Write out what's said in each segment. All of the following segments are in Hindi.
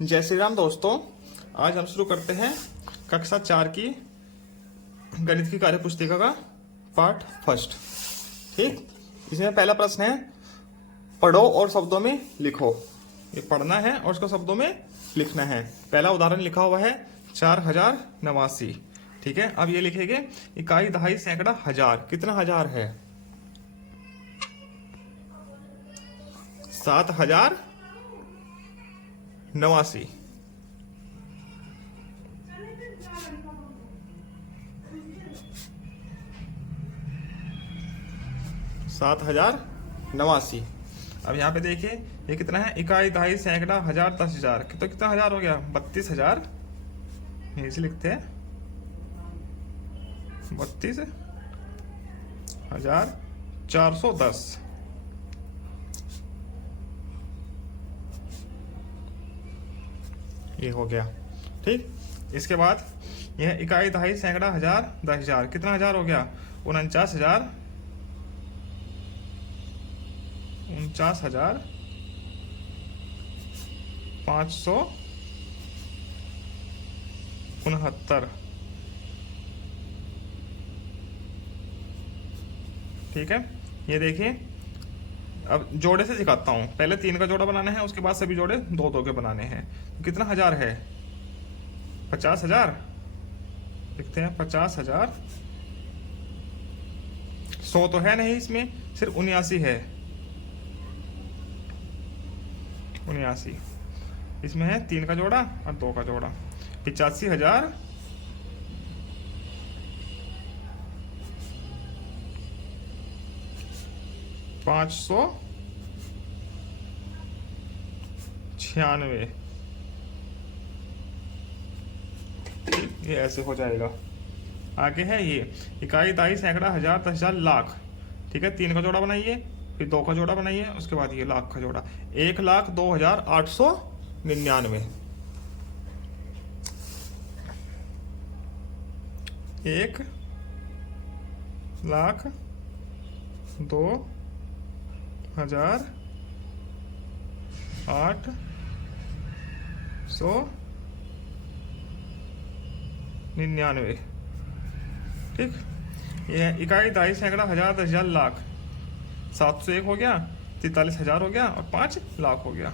जय श्री राम दोस्तों। आज हम शुरू करते हैं कक्षा 4 की गणित की कार्य पुस्तिका का पार्ट फर्स्ट। ठीक, इसमें पहला प्रश्न है पढ़ो और शब्दों में लिखो। ये पढ़ना है और उसको शब्दों में लिखना है। पहला उदाहरण लिखा हुआ है 4089। ठीक है, अब ये लिखेंगे इकाई दहाई सैकड़ा हजार। कितना हजार है? 7089। सात हजार नवासी। अब यहाँ पे देखिए ये कितना है, इकाई दहाई सैकड़ा हजार 10,000। तो कितना हजार हो गया? 32,000। यहीं से लिखते हैं 32,410। ये हो गया। ठीक, इसके बाद यह इकाई दहाई सैकड़ा हजार 10,000। कितना हजार हो गया? 49,569। ठीक है, ये देखिए अब जोड़े से दिखाता हूँ। पहले 3 का जोड़ा बनाना है, उसके बाद सभी जोड़े 2-2 के बनाने हैं। तो कितना हजार है? 50,000। लिखते हैं 50,000। 100 तो है नहीं इसमें, सिर्फ 79 है। 79 इसमें है 3 का जोड़ा और 2 का जोड़ा। 85,000 596। ये ऐसे हो जाएगा। आगे है ये इकाई दहाई सैकड़ा हजार 10,000 लाख। ठीक है, 3 का जोड़ा बनाइए, फिर 2 का जोड़ा बनाइए, उसके बाद ये लाख का जोड़ा। 1,02,899। 1,02,899। ठीक, ये इकाई दहाई सैकड़ा हजार 10,000 लाख। 701 हो गया, 43,000 हो गया और 5 लाख हो गया।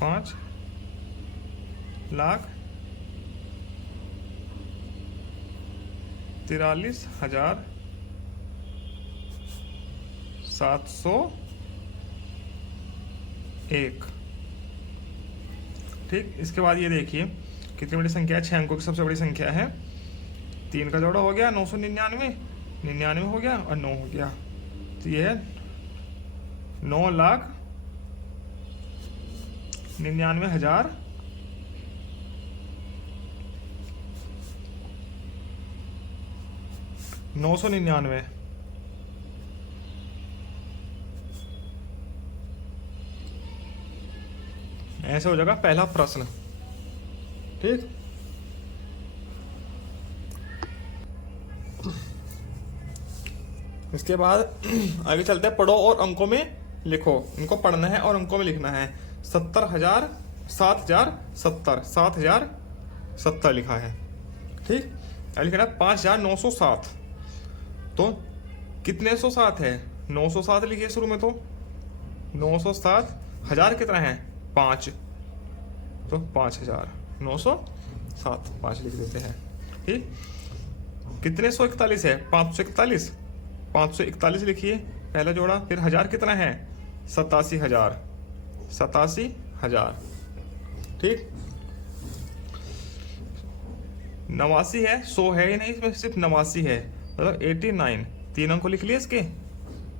5,43,701। ठीक, इसके बाद ये देखिए कितनी बड़ी संख्या है। 6 अंकों की सबसे बड़ी संख्या है। 3 का जोड़ा हो गया 999, 99 हो गया और 9 हो गया। तो ये है 9,99,000 999। ऐसे हो जाएगा पहला प्रश्न। ठीक, इसके बाद आगे चलते हैं पढ़ो और अंकों में लिखो। इनको पढ़ना है और अंकों में लिखना है। 70,000 7,070 7,070 लिखा है। ठीक, अब लिखना है 5,907। तो कितने 107 है? 907 लिखिए शुरू में। तो 907 हजार कितना है? 5। तो 5,907 5 लिख देते हैं। ठीक, कितने 141 है? 541। 541 लिखिए पहला जोड़ा। फिर हजार कितना है? 87,000 87,000। ठीक, 89 है, 100 है ही नहीं इसमें, सिर्फ 89 है, मतलब 89। 3 अंक लिख लिए इसके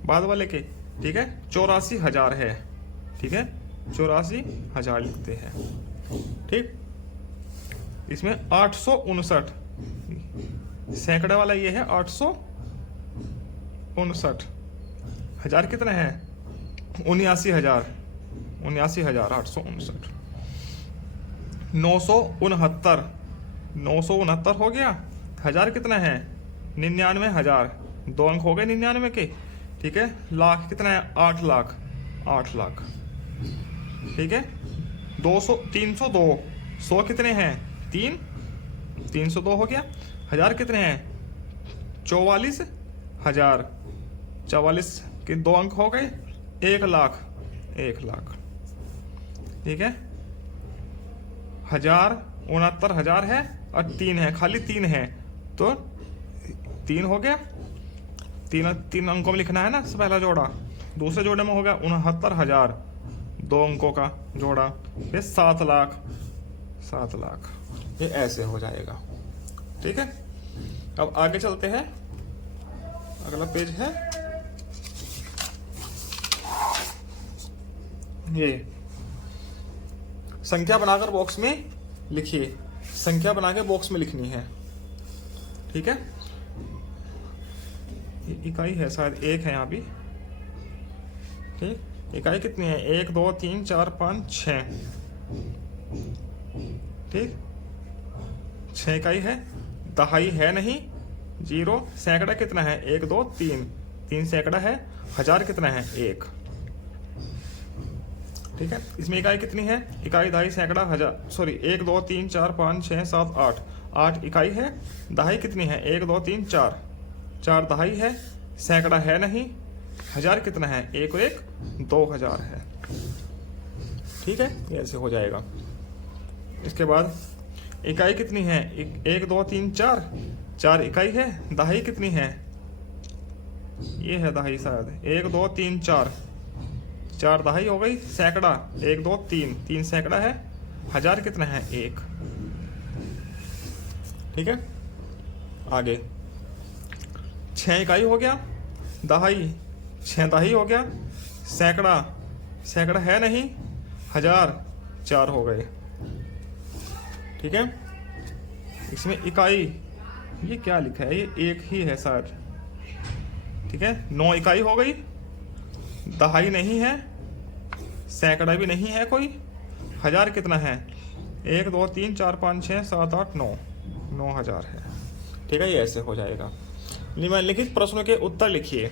बाद वाले के। ठीक है, 84,000 है। ठीक है, 84,000 लिखते हैं। ठीक, इसमें 859 सैकड़े वाला ये है। 859 हजार कितना है? 79,000 79,859। 969 969 हो गया। हजार कितना है? 99,000। 2 अंक हो गए 99 के। ठीक है, लाख कितना है? 8 लाख 8 लाख। ठीक है, 200 302, 100 कितने हैं 3, 302 हो गया। हजार कितने हैं 44,000, 44 के 2 अंक हो गए 1 लाख, 1 लाख। ठीक है, 69,000 है और 3 है, खाली 3 है तो 3 हो गया। 3 अंकों में लिखना है ना पहला जोड़ा। दूसरे जोड़े में हो गया 69,000, 2 अंकों का जोड़ा, फिर 7 लाख, 7 लाख। ये ऐसे हो जाएगा। ठीक है, अब आगे चलते हैं। अगला पेज है ये, संख्या बनाकर बॉक्स में लिखिए। संख्या बना के बॉक्स में लिखनी है। ठीक है, इकाई है शायद 1 है यहाँ भी। ठीक, इकाई कितनी है 1 2 3 4 5 6। ठीक, 6 इकाई है। दहाई है नहीं, 0। सैकड़ा कितना है 1 2 3, 3 सैकड़ा है। हजार कितना है 1। ठीक है, इसमें इकाई कितनी है, इकाई दहाई सैकड़ा हजार, सॉरी 1 2 3 4 5 6 7 8, 8 इकाई है। दहाई कितनी है 1 2 3 4, 4 दहाई है। सैकड़ा है नहीं। हजार कितना है 1 और 1 2000 है। ठीक है, ये ऐसे हो जाएगा। इसके बाद इकाई कितनी है 1 2 3 4, 4 इकाई है। दहाई कितनी है, ये है दहाई शायद 1 2 3 4, 4 दहाई हो गई। सैकड़ा 1 2 3, 3 सैकड़ा है। हजार कितना है 1। ठीक है, आगे 6 इकाई हो गया। दहाई 6 दहाई हो गया। सैकड़ा, सैकड़ा है नहीं। हजार 4 हो गए। ठीक है, इसमें इकाई ये क्या लिखा है, ये 1 ही है शायद। ठीक है, 9 इकाई हो गई। दहाई नहीं है, सैकड़ा भी नहीं है कोई। हजार कितना है 1 2 3 4 5 6 7 8 9, 9000 है। ठीक है, ये ऐसे हो जाएगा। निम्नलिखित प्रश्नों के उत्तर लिखिए।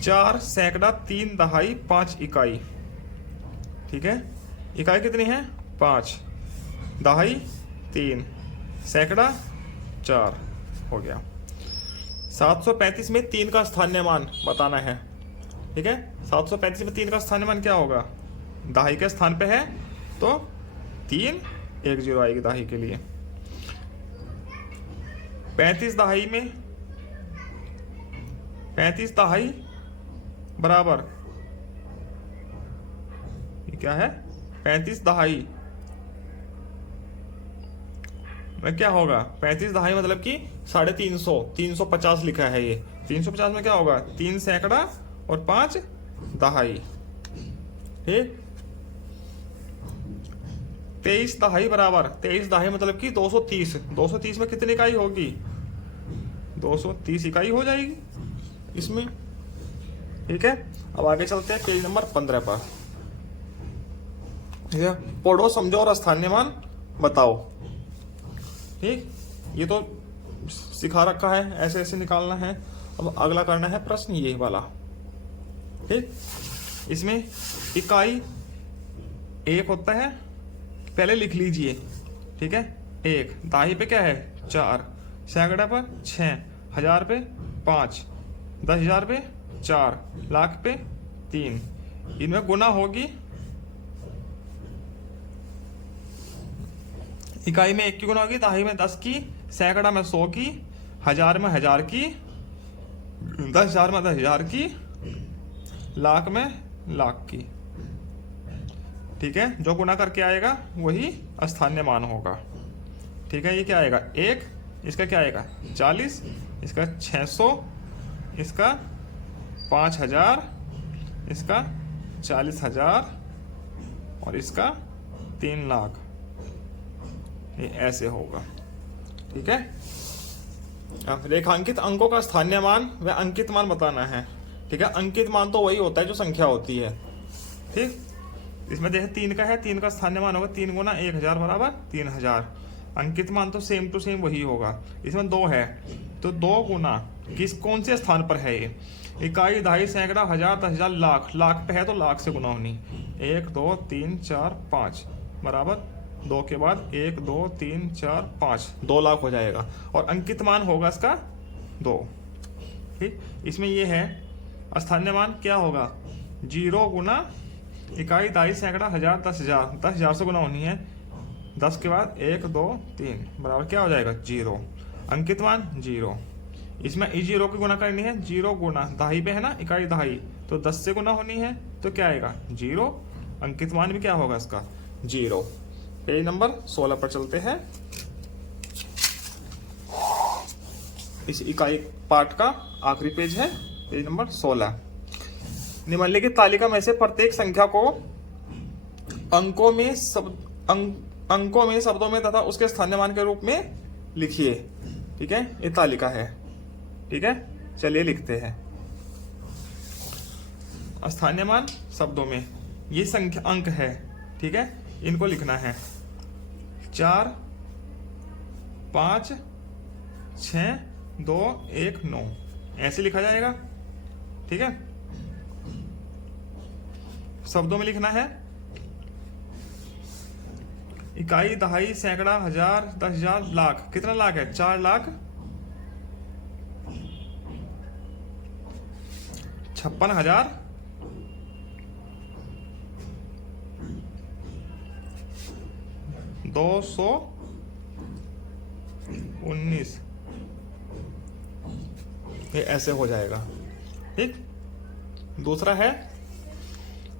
4 सैकड़ा 3 दहाई 5 इकाई। ठीक है, इकाई कितनी है 5, दहाई 3, सैकड़ा 4 हो गया। 735 में 3 का स्थानीय मान बताना है। ठीक है, 735 में 3 का स्थानीय मान क्या होगा, दहाई के स्थान पे है तो 3 1 0 आएगी दहाई के लिए। 35 दहाई में 35 दहाई बराबर ये क्या है 35 दहाई में क्या होगा, 35 दहाई मतलब कि 350, 350 लिखा है ये। 350 में क्या होगा 3 सैकड़ा और 5 दहाई। ठीक, 23 दहाई बराबर 23 दहाई मतलब कि 230, 230 में कितनी इकाई होगी 230 इकाई हो जाएगी इसमें। ठीक है, अब आगे चलते हैं पेज नंबर 15 पर। ठीक है, पढ़ो समझो और स्थानीय मान बताओ। ठीक, ये तो सिखा रखा है, ऐसे ऐसे निकालना है। अब अगला करना है प्रश्न ये वाला। ठीक, इसमें इकाई 1 होता है, पहले लिख लीजिए। ठीक है, 1 दहाई पे क्या है 4, सैकड़ा पर 6, हजार पे 5, 10,000 पे 4, लाख पे 3। इनमें गुना होगी, इकाई में 1 की गुना होगी, दहाई में 10 की, सैकड़ा में 100 की, हजार में 1000 की, 10,000 में 10,000 की, लाख में लाख की। ठीक है, जो गुना करके आएगा वही स्थानीय मान होगा। ठीक है, ये क्या आएगा 1, इसका क्या आएगा 40, इसका 600, इसका 5000, इसका 40,000 और इसका 3 लाख। ये ऐसे होगा। ठीक है, अब रेखांकित अंकों का स्थानीय मान व अंकित मान बताना है। ठीक है, अंकित मान तो वही होता है जो संख्या होती है। ठीक, इसमें जैसे 3 का है, 3 का स्थानीय मान होगा 3 गुना 1000 बराबर 3000। अंकित मान तो सेम टू सेम वही होगा, इसमें 2 है तो 2 गुना कौन से स्थान पर है ये, इकाई, दहाई, सैकड़ा, हजार, 10,000, लाख। लाख पे है तो लाख से गुना होनी, 1 2 3 4 5 बराबर 2 के बाद 1 2 3 4 5, 2 लाख हो जाएगा। और अंकित मान होगा इसका 2। ठीक, इसमें ये है स्थानीय मान क्या होगा, 0 गुना इकाई, दहाई, सैकड़ा, हजार, 10,000। 10,000 से गुना होनी है, 10 के बाद 1 2 3 बराबर क्या हो जाएगा 0। अंकित मान 0। इसमें 0 की गुना करनी है, 0 गुना दहाई पे है ना इकाई दहाई, तो 10 से गुना होनी है तो क्या आएगा 0। अंकित मान भी क्या होगा इसका 0। पेज नंबर 16 पर चलते हैं। इस इकाई पाठ का आखिरी पेज है, पेज नंबर 16। निम्नलिखित तालिका में से प्रत्येक संख्या को अंकों में शब्दों में तथा उसके स्थानीय मान के रूप में लिखिए। ठीक है, ये तालिका है। ठीक है, चलिए लिखते हैं। स्थानीय मान शब्दों में ये संख्या अंक है। ठीक है, इनको लिखना है 4 5 6 2 1 9, ऐसे लिखा जाएगा। ठीक है, शब्दों में लिखना है इकाई, दहाई, सैकड़ा, हजार, 10,000, लाख। कितना लाख है 4 लाख 56,000 219, ये ऐसे हो जाएगा। ठीक, दूसरा है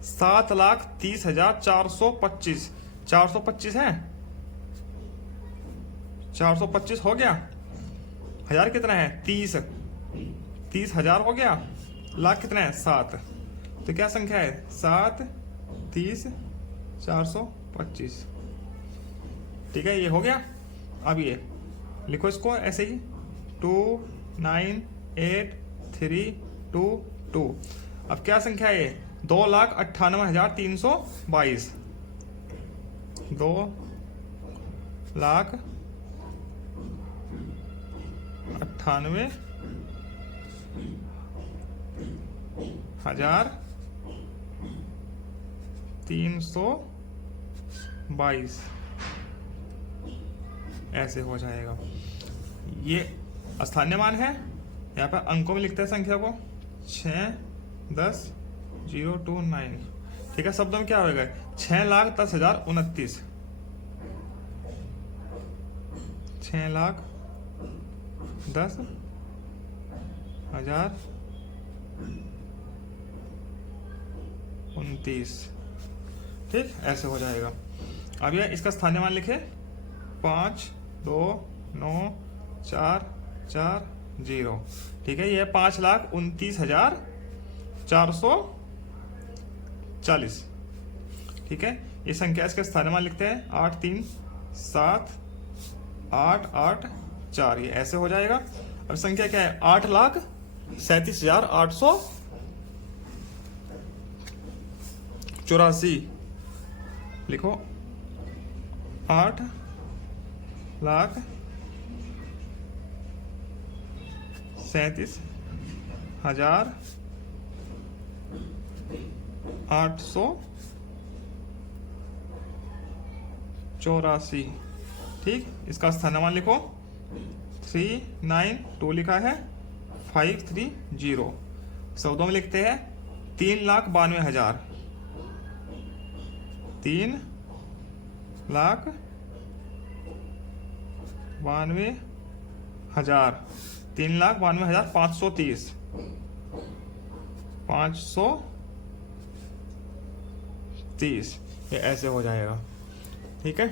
7,30,425। 425 है, 425 हो गया। हजार कितना है 30, 30,000 हो गया। लाख कितना है 7, तो क्या संख्या है 7 30 425। ठीक है, ये हो गया। अब ये लिखो इसको ऐसे ही 2 9 8 3 2 2। अब क्या संख्या है 2,98,322। 2,98,322 ऐसे हो जाएगा। ये स्थानीय मान है। यहाँ पर अंकों में लिखते हैं संख्या को 6 10 0 2 9। ठीक है, शब्दों में क्या होगा 6,10,029। 6,10,029। ठीक, ऐसे हो जाएगा। अब ये इसका स्थानीय मान लिखे 5 2 9 4 4 0। ठीक है, ये 5,29,440। ठीक है, ये संख्या इसके स्थानीय मान लिखते हैं 8 3 7 8 8 4, ये ऐसे हो जाएगा। अब संख्या क्या है 8,37,884। लिखो 8,37,884। ठीक, इसका स्थानीय मान लिखो 392 लिखा है 530। शब्दों में लिखते हैं 3,92,000। 3,92,000। 3,92,530। 530, ये ऐसे हो जाएगा। ठीक है,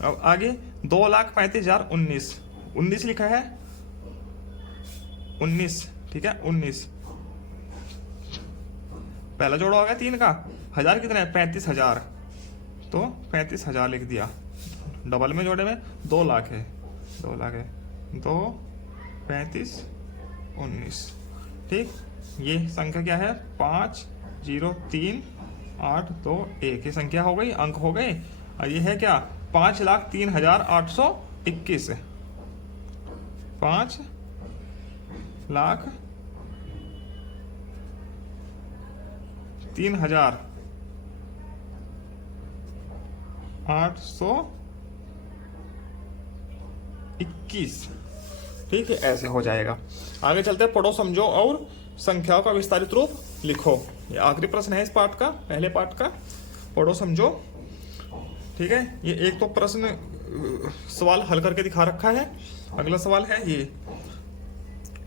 अब आगे 2,35,019। 19 लिखा है 19। ठीक है, 19 पहला जोड़ा हो गया 3 का। हजार कितना है 35,000, तो 35,000 लिख दिया। डबल में जोड़े में 2 लाख है, 2 लाख है 2 35 19। ठीक, ये संख्या क्या है 5 0 3 8 2 1। ये संख्या हो गई, अंक हो गए। और ये है क्या 5,03,821, 5,03,821। ठीक है, ऐसे हो जाएगा। आगे चलते हैं, पढ़ो समझो और संख्याओं का विस्तारित रूप लिखो। ये आखिरी प्रश्न है इस पाठ का, पहले पाठ का। पढ़ो समझो। ठीक है, ये एक तो प्रश्न सवाल हल करके दिखा रखा है। अगला सवाल है ये।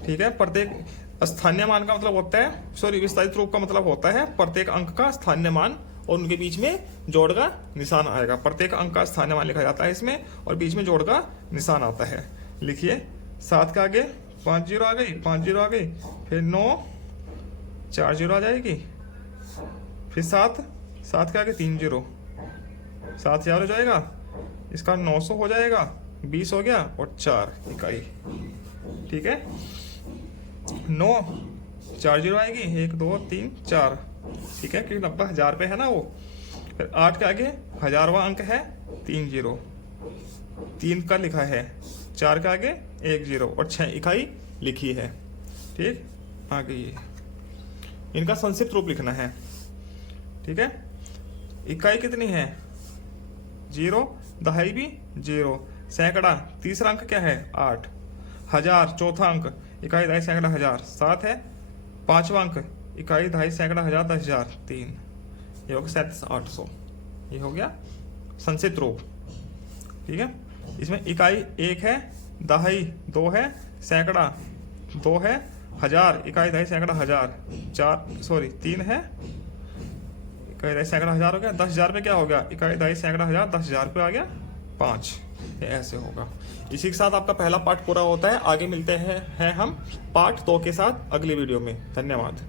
ठीक है, प्रत्येक स्थानीय मान का मतलब होता है, सॉरी, विस्तारित रूप का मतलब होता है प्रत्येक अंक का स्थानीय मान और उनके बीच में जोड़ का निशान आएगा। प्रत्येक अंक का स्थानीय मान लिखा जाता है इसमें और बीच में जोड़ का निशान आता है। लिखिए, 7 के आगे 5 जीरो आ गई, 5 जीरो आ गई, फिर 9, 4 जीरो आ जाएगी, फिर 7 के आगे 3 जीरो, 7 4 हो जाएगा, इसका 900 हो जाएगा, 20 हो गया और 4 इकाई। ठीक है, 9 4 जीरो आएगी, 1 2 3 4। ठीक है, क्योंकि 90,000 पे है ना वो। फिर 8 के आगे 1000वां अंक है 3 जीरो, 3 का लिखा है, 4 के आगे 1 जीरो और 6 इकाई लिखी है। ठीक, आगे ये इनका संक्षिप्त रूप लिखना है। ठीक है, इकाई कितनी है? 0, दहाई भी 0, सैकड़ा तीसरा अंक क्या है? 8, 1000 चौथा अंक, इकाई दहाई सैकड़ा 1000 7 है, पांचवा अंक इकाई दहाई सैकड़ा 1000 10,000 3, ये हो गया 37,800। ये हो गया संक्षिप्त रूप। ठीक है, इसमें इकाई 1 है, दहाई 2 है, सैकड़ा 2 है, 1000 इकाई दहाई सैकड़ा 1000 3 है, इकाई दहाई सैकड़ा 1000 हो गया। 10,000 पे क्या हो गया? इकाई दहाई सैकड़ा 1000 10,000 पे आ गया 5। ये ऐसे होगा। इसी के साथ आपका पहला पार्ट पूरा होता है। आगे मिलते हैं हम पार्ट 2 के साथ अगली वीडियो में। धन्यवाद।